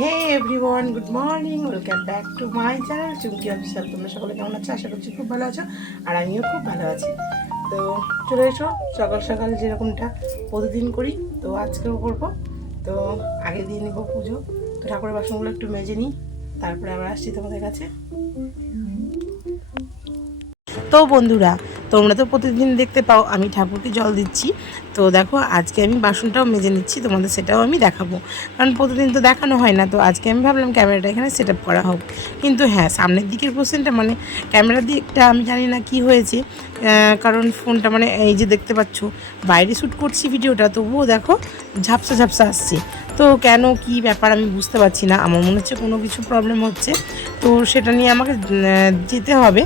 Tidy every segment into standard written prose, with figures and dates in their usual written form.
Hey everyone, good morning, welcome back to my channel Chumki official. তোমরা সকলে কেমন আছো? আশা করছি খুব ভালো আছো, আর আমিও খুব ভালো আছি। তো চলে এসো, সকাল সকাল যেরকমটা প্রতিদিন করি তো আজকেও করবো। তো আগে দিয়ে নিব পুজো, তো ঠাকুরের বাসনগুলো একটু মেজে নিই, তারপরে আবার আসছি তোমাদের কাছে। তো বন্ধুরা, তোমরা তো প্রতিদিন দেখতে পাও আমি ঠাকুরকে জল দিচ্ছি। তো দেখো আজকে আমি বাসনটাও মেজে নিচ্ছি, তোমাদের সেটাও আমি দেখাবো, কারণ প্রতিদিন তো দেখানো হয় না। তো আজকে আমি ভাবলাম ক্যামেরাটা এখানে সেট আপ করা হোক। কিন্তু হ্যাঁ, সামনের দিকের পোর্শনটা মানে ক্যামেরার দিকটা আমি জানি না কি হয়েছে, কারণ ফোনটা মানে এই যে দেখতে পাচ্ছ বাইরে শ্যুট করছি ভিডিওটা, তবুও দেখো ঝাপসা ঝাপসা আসছে। তো কেন কি ব্যাপার আমি বুঝতে পারছি না, আমার মনে হচ্ছে কোনো কিছু প্রবলেম হচ্ছে। তো সেটা নিয়ে আমাকে যেতে হবে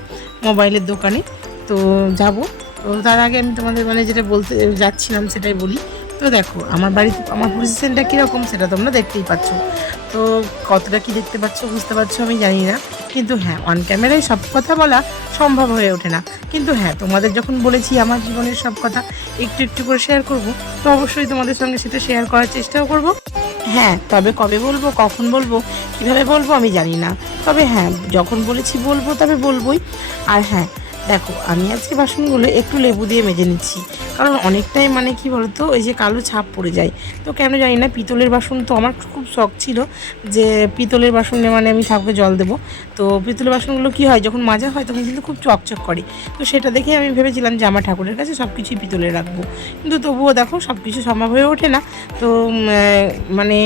মোবাইলের দোকানে। তো যাব, তো তার আগে আমি তোমাদের মানে যেটা বলতে যাচ্ছিলাম সেটাই বলি। তো দেখো আমার বাড়িতে আমার পজিশনটা কীরকম সেটা তোমরা দেখতেই পাচ্ছ। তো কতটা কি দেখতে পাচ্ছ বুঝতে পারছো আমি জানি না, কিন্তু হ্যাঁ, অন ক্যামেরায় সব কথা বলা সম্ভব হয়ে ওঠে না। কিন্তু হ্যাঁ, তোমাদের যখন বলেছি আমার জীবনের সব কথা একটু একটু করে শেয়ার করব, তো অবশ্যই তোমাদের সঙ্গে সেটা শেয়ার করার চেষ্টাও করব। হ্যাঁ, তবে কবে বলবো, কখন বলবো, কীভাবে বলবো আমি জানি না। তবে হ্যাঁ, যখন বলেছি বলবো তবে বলবোই। আর হ্যাঁ দেখো, আমি আজকে বাসনগুলো একটু লেবু দিয়ে মেজে নিচ্ছি, কারণ অনেকটাই মানে কি বলতো ওই যে কালো ছাপ পড়ে যায়। তো কেন জানি না, পিতলের বাসন তো আমার খুব শখ ছিল যে পিতলের বাসনে মানে আমি ঠাকুরকে জল দেবো। তো পিতলের বাসনগুলো কি হয়, যখন মাজা হয় তখন কিন্তু খুব চকচক করে। তো সেটা দেখে আমি ভেবেছিলাম যে আমার ঠাকুরের কাছে সব কিছুই পিতলে রাখবো, কিন্তু তবুও দেখো সব কিছু সম্ভব হয়ে ওঠে না। তো মানে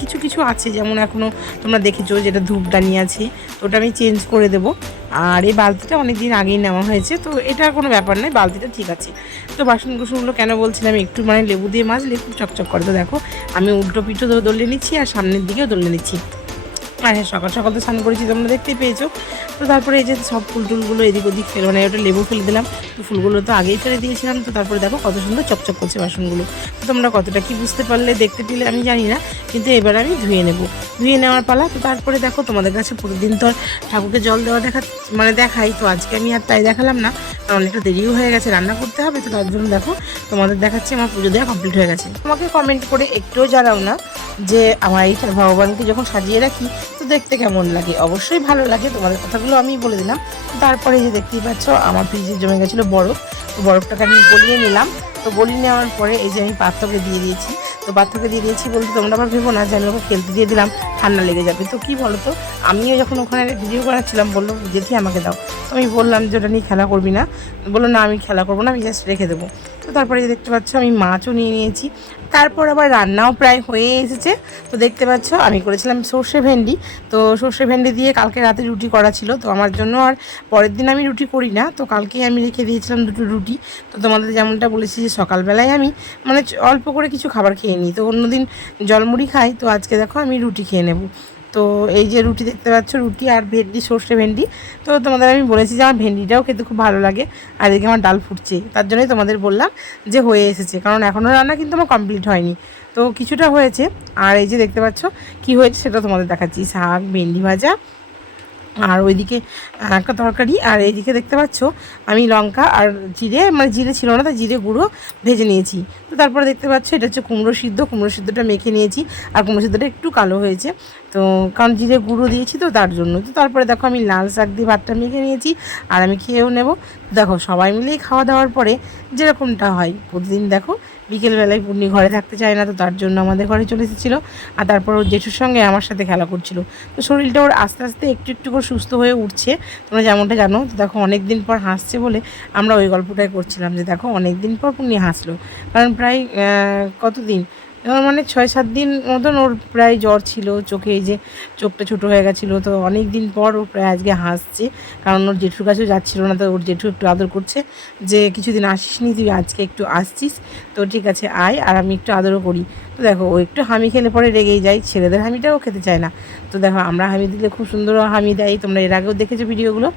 কিছু কিছু আছে, যেমন এখনও তোমরা দেখেছো যেটা ধূপদানি আছে, তো ওটা আমি চেঞ্জ করে দেবো। আর এই বালতিটা অনেক দিন আগেই নেওয়া হয়েছে, তো এটা কোনো ব্যাপার নয়, বালতিটা ঠিক আছে। তো বাসন কুসনগুলো কেন বলছিলাম, একটু মানে লেবু দিয়ে মাজলে খুব চকচক করে। তো দেখো আমি উল্টো পিঠও দলে নিচ্ছি আর সামনের দিকেও দলে নিচ্ছি। আর হ্যাঁ, সকাল সকাল তো স্নান করেছি, তোমরা দেখতেই পেয়েছো। তো তারপরে এই যে সব ফুল টুলগুলো এদিক ওদিক ফেলে মানে ওটা লেবু ফেলে দিলাম। তো ফুলগুলো তো আগেই ফেলে দিয়েছিলাম। তো তারপরে দেখো কত সুন্দর চকচক করছে বাসনগুলো। তো তোমরা কতটা কি বুঝতে পারলে, দেখতে পেলে আমি জানি না, কিন্তু এবার আমি ধুয়ে নেব, ধুয়ে নেওয়ার পালা। তো তারপরে দেখো তোমাদের কাছে প্রতিদিন তো ঠাকুরকে জল দেওয়া দেখাই, তো আজকে আমি আর তাই দেখালাম না, কারণ অনেকটা দেরিও হয়ে গেছে, রান্না করতে হবে। তো তার জন্য দেখো তোমাদের দেখাচ্ছি আমার পুজো দেওয়া কমপ্লিট হয়ে গেছে। তোমাকে কমেন্ট করে একটুও জানাও না যে আমার এই ভগবানকে যখন সাজিয়ে রাখি তো দেখতে কেমন লাগে। অবশ্যই ভালো লাগে, তোমাদের কথাগুলো আমি বলে দিলাম। তারপরে যে দেখতেই পাচ্ছ আমার ফ্রিজে জমে গেছিলো বরফ, তো বরফটাকে আমি গলিয়ে নিলাম। তো গলিয়ে নেওয়ার পরে এই যে আমি পাত্রকে দিয়ে দিয়েছি। তো পাত্রকে দিয়ে দিয়েছি বলতে তোমরা আবার ভেবো না যে আমি ওকে খেলতে দিয়ে দিলাম, ঠান্ডা লেগে যাবে। তো কী বলো তো, আমিও যখন ওখানে ভিডিও করাচ্ছিলাম বললো জেঠি আমাকে দাও। তো আমি বললাম যে ওটা নিয়ে খেলা করবি না, বললো না আমি খেলা করবো না, আমি জাস্ট রেখে দেবো। তো তারপরে দেখতে পাচ্ছ আমি মাছও নিয়ে নিয়েছি। তারপর আবার রান্নাও প্রায় হয়ে এসেছে। তো দেখতে পাচ্ছ আমি করেছিলাম সর্ষে ভেন্ডি। তো সর্ষে ভেন্ডি দিয়ে কালকে রাতে রুটি করা ছিল, তো আমার জন্য আর পরের দিন আমি রুটি করি না, তো কালকে আমি রেখে দিয়েছিলাম দুটো রুটি। তো তোমাদের যেমনটা বলেছি যে সকালবেলায় আমি মানে অল্প করে কিছু খাবার খেয়ে নিই, তো অন্যদিন জলমুড়ি খাই, তো আজকে দেখো আমি রুটি খেয়ে নেব। তো এই যে রুটি দেখতে পাচ্ছ, রুটি আর ভেন্ডি, সর্ষে ভেন্ডি। তো তোমাদের আমি বলেছি যে আমার ভেন্ডিটাও খেতে খুব ভালো লাগে, আর এদিকে আমার ডাল ফুটছে, তার জন্যই তোমাদের বললাম যে হয়ে এসেছে, কারণ এখনও রান্না কিন্তু আমার কমপ্লিট হয়নি। তো কিছুটা হয়েছে। আর এই যে দেখতে পাচ্ছ কি হয়েছে সেটা তোমাদের দেখাচ্ছি, শাক, ভেন্ডি ভাজা, আর ওইদিকে একটা তরকারি। আর এইদিকে দেখতে পাচ্ছ আমি লঙ্কা আর জিরে, মানে জিরে ছিল না তাই জিরে গুঁড়ো ভেজে নিয়েছি। তো তারপরে দেখতে পাচ্ছ এটা হচ্ছে কুমড়ো সিদ্ধ, কুমড়ো সিদ্ধটা মেখে নিয়েছি। আর কুমড়ো সিদ্ধটা একটু কালো হয়েছে, তো কারণ জিরে গুঁড়ো দিয়েছি তো তার জন্য। তো তারপরে দেখো আমি লাল শাক দিয়ে ভাতটা মেখে নিয়েছি, আর আমি খেয়েও নেব। দেখো সবাই মিলেই খাওয়া দাওয়ার পরে যেরকমটা হয় প্রতিদিন, দেখো বিকেলবেলায় পূর্ণি ঘরে থাকতে চায় না, তো তার জন্য আমাদের ঘরে চলে এসেছিলো। আর তারপর ওর জেঠুর সঙ্গে আমার সাথে খেলা করছিল। তো শরীরটা ওর আস্তে আস্তে একটু একটু করে সুস্থ হয়ে উঠছে, তোমরা যেমনটা জানো। তো দেখো অনেক দিন পর হাসছে বলে আমরা ওই গল্পটাই করছিলাম যে দেখো অনেক দিন পর পূর্ণি হাসলো, কারণ প্রায় কতদিন মানে 6-7 দিন মতন ওর প্রায় জ্বর ছিল, চোখে এই যে চোখটা ছোটো হয়ে গেছিলো। তো অনেক দিন পর ও প্রায় আজকে হাসছে, কারণ ওর জেঠুর কাছেও যাচ্ছিলো না। তো ওর জেঠু একটু আদর করছে যে কিছুদিন আসিস নি তুই, আজকে একটু আসছিস, তো ঠিক আছে আয়, আর আমি একটু আদরও করি। তো দেখো ও একটু হামি খেলে পরে রেগেই যায়, ছেলেদের হামিটাও খেতে চায় না। তো দেখো আমরা হামি দিলে খুব সুন্দর হামি দেয়, তোমরা এর আগেও দেখেছো ভিডিওগুলো।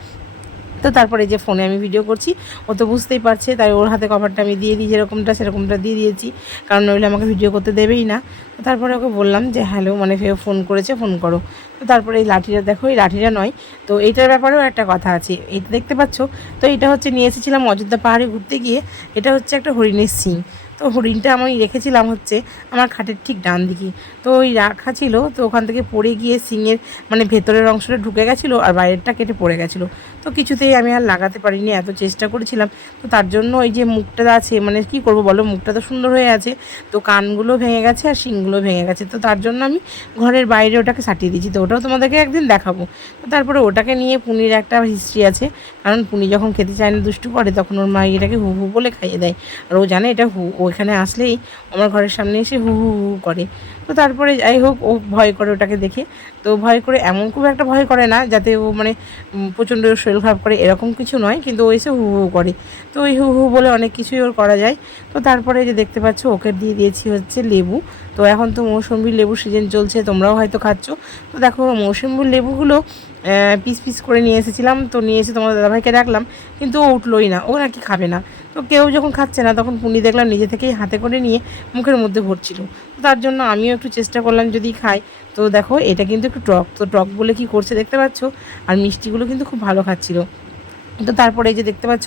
তো তারপরে যে ফোনে আমি ভিডিও করছি, ও তো বুঝতেই পারছে, তাই ওর হাতে কভারটা আমি দিয়ে দিই, যেরকমটা সেরকমটা দিয়ে দিয়েছি, কারণ নইলে আমাকে ভিডিও করতে দেবেই না। তো তারপরে ওকে বললাম যে হ্যালো, মানে ফোন করেছে, ফোন করো। তো তারপরে এই লাঠিটা দেখো, এই লাঠিটা নয়, তো এইটার ব্যাপারেও একটা কথা আছে। এইটা দেখতে পাচ্ছ, তো এটা হচ্ছে নিয়ে এসেছিলাম অযোধ্যা পাহাড়ে ঘুরতে গিয়ে, এটা হচ্ছে একটা হরিণের সিং। তো তো হরিণটা আমি রেখেছিলাম হচ্ছে আমার খাটের ঠিক ডান দিকে। তো ওই রাখা ছিল, তো ওখান থেকে পড়ে গিয়ে সিংয়ের মানে ভেতরের অংশটা ঢুকে গেছিলো আর বাইরেরটা কেটে পড়ে গেছিলো। তো কিছুতেই আমি আর লাগাতে পারিনি, এত চেষ্টা করেছিলাম। তো তার জন্য ওই যে মুখটা আছে, মানে কি করব বলো, মুখটা তো সুন্দর হয়ে আছে, তো কানগুলো ভেঙে গেছে আর শিংগুলো ভেঙে গেছে। তো তার জন্য আমি ঘরের বাইরে ওটাকে সাটিয়ে দিয়েছি। তো ওটাও তোমাদেরকে একদিন দেখাবো। তো তারপরে ওটাকে নিয়ে পুনির একটা হিস্ট্রি আছে, কারণ পুনি যখন খেতে চায় না, দুষ্টু করে, তখন ওর মা এটাকে হু হু বলে খাইয়ে দেয়। আর ও জানে এটা হু, ওইখানে আসলেই আমার ঘরের সামনে এসে হু হু হু করে। তো তারপরে যাই হোক, ও ভয় করে ওটাকে দেখে। তো ভয় করে, এমন খুব একটা ভয় করে না যাতে ও মানে প্রচণ্ড শরীর খারাপ করে, এরকম কিছু নয়, কিন্তু ও এসে হু হু করে। তো ওই হু হু বলে অনেক কিছুই ওর করা যায়। তো তারপরে যে দেখতে পাচ্ছ, ওকে দিয়ে দিয়েছি হচ্ছে লেবু। তো এখন তো মৌসুম্বির লেবু সিজন চলছে, তোমরাও হয়তো খাচ্ছ। তো দেখো মৌসুম্বির লেবুগুলো পিস পিস করে নিয়ে এসেছিলাম। তো নিয়ে এসে তোমাদের দাদাভাইকে রাখলাম, কিন্তু ও উঠলোই না, ও নাকি খাবে না। তো কেউ যখন খাচ্ছে না, তখন পুনি দেখলাম নিজে থেকেই হাতে করে নিয়ে মুখের মধ্যে ভরছিল। তো তার জন্য আমিও একটু চেষ্টা করলাম যদি খাই। তো দেখো এটা কিন্তু একটু টক, তো টক বলে কি করছে দেখতে পাচ্ছ, আর মিষ্টিগুলো কিন্তু খুব ভালো খাচ্ছিল। তো তারপরে এই যে দেখতে পাচ্ছ,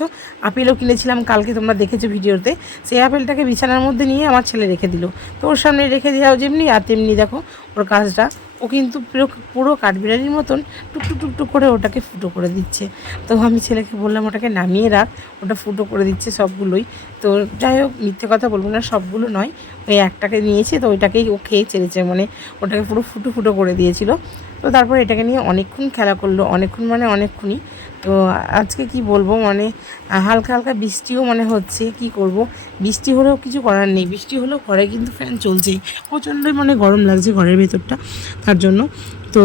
আপেলও কিনেছিলাম কালকে, তোমরা দেখেছো ভিডিওতে। সেই আপেলটাকে বিছানার মধ্যে নিয়ে আমার ছেলে রেখে দিল। তো ওর সামনে রেখে দেওয়া যেমনি, আর তেমনি দেখো ওর কাজটা, ও কিন্তু পুরো পুরো কাঠবিড়ালির মতন টুকটুক টুকটুক করে ওটাকে ফুটো করে দিচ্ছে। তো আমি ছেলেকে বললাম ওটাকে নামিয়ে রাখ, ওটা ফুটো করে দিচ্ছে সবগুলোই। তো যাই হোক, মিথ্যে কথা বলবো না, সবগুলো নয়, ওই একটাকে নিয়েছে, তো ওইটাকেই ও খেয়ে ছেড়েছে, মানে ওটাকে পুরো ফুটো ফুটো করে দিয়েছিল। তো তারপর এটাকে নিয়ে অনেকক্ষণ খেলা করলো, অনেকক্ষণ মানে অনেকক্ষণই। তো আজকে কি বলবো, মানে হালকা হালকা বৃষ্টিও মানে হচ্ছে, কি করব, বৃষ্টি হলেও কিছু করার নেই, বৃষ্টি হলেও ঘরে কিন্তু ফ্যান চলছেই, প্রচণ্ডই মানে গরম লাগছে ঘরের ভেতরটা, তার জন্য। তো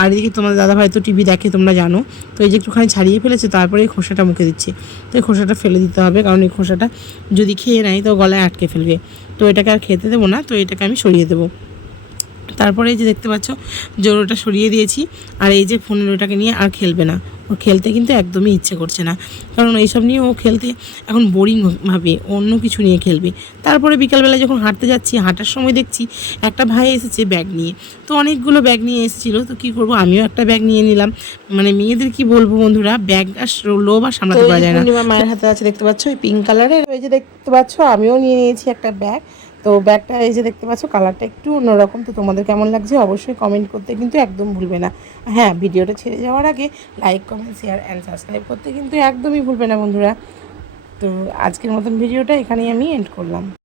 আর এদিকে তোমাদের দাদাভাই তো টিভি দেখে, তোমরা জানো। তো এই যে একটুখানি ছাড়িয়ে ফেলেছে, তারপরে এই খোসাটা মুখে দিচ্ছে। তো এই খোসাটা ফেলে দিতে হবে, কারণ এই খোসাটা যদি খেয়ে নেয় তো গলায় আটকে ফেলবে। তো এটাকে আর খেতে দেবো না, তো এটাকে আমি সরিয়ে দেবো। তারপরে এই যে দেখতে পাচ্ছ, জোরোটা সরিয়ে দিয়েছি। আর এই যে ফোনের ওটাকে নিয়ে আর খেলবে না, ওর খেলতে কিন্তু একদমই ইচ্ছে করছে না, কারণ এইসব নিয়ে ও খেলতে এখন বোরিং ভাবে, অন্য কিছু নিয়ে খেলবে। তারপরে বিকালবেলা যখন হাঁটতে যাচ্ছি, হাঁটার সময় দেখছি একটা ভাই এসেছে ব্যাগ নিয়ে। তো অনেকগুলো ব্যাগ নিয়ে এসেছিলো, তো কী করবো, আমিও একটা ব্যাগ নিয়ে নিলাম। মানে মেয়েদের কি বলবো বন্ধুরা, ব্যাগ আর লোভ আর সামলাতে পারা যায় না। পূর্ণিমা মায়ের হাতে আছে দেখতে পাচ্ছ, এই পিঙ্ক কালারের, এই যে দেখতে পাচ্ছ আমিও নিয়ে নিয়েছি একটা ব্যাগ। তো ব্যাগটা এই যে দেখতে পাচ্ছ, কালারটা একটু অন্যরকম। তো তোমাদের কেমন লাগছে অবশ্যই কমেন্ট করতে কিন্তু একদম ভুলবে না। হ্যাঁ, ভিডিওটা ছেড়ে যাওয়ার আগে like, comment, share and subscribe করতে কিন্তু একদমই ভুলবে না বন্ধুরা। তো আজকের মতন ভিডিওটা এখানেই আমি এন্ড করলাম।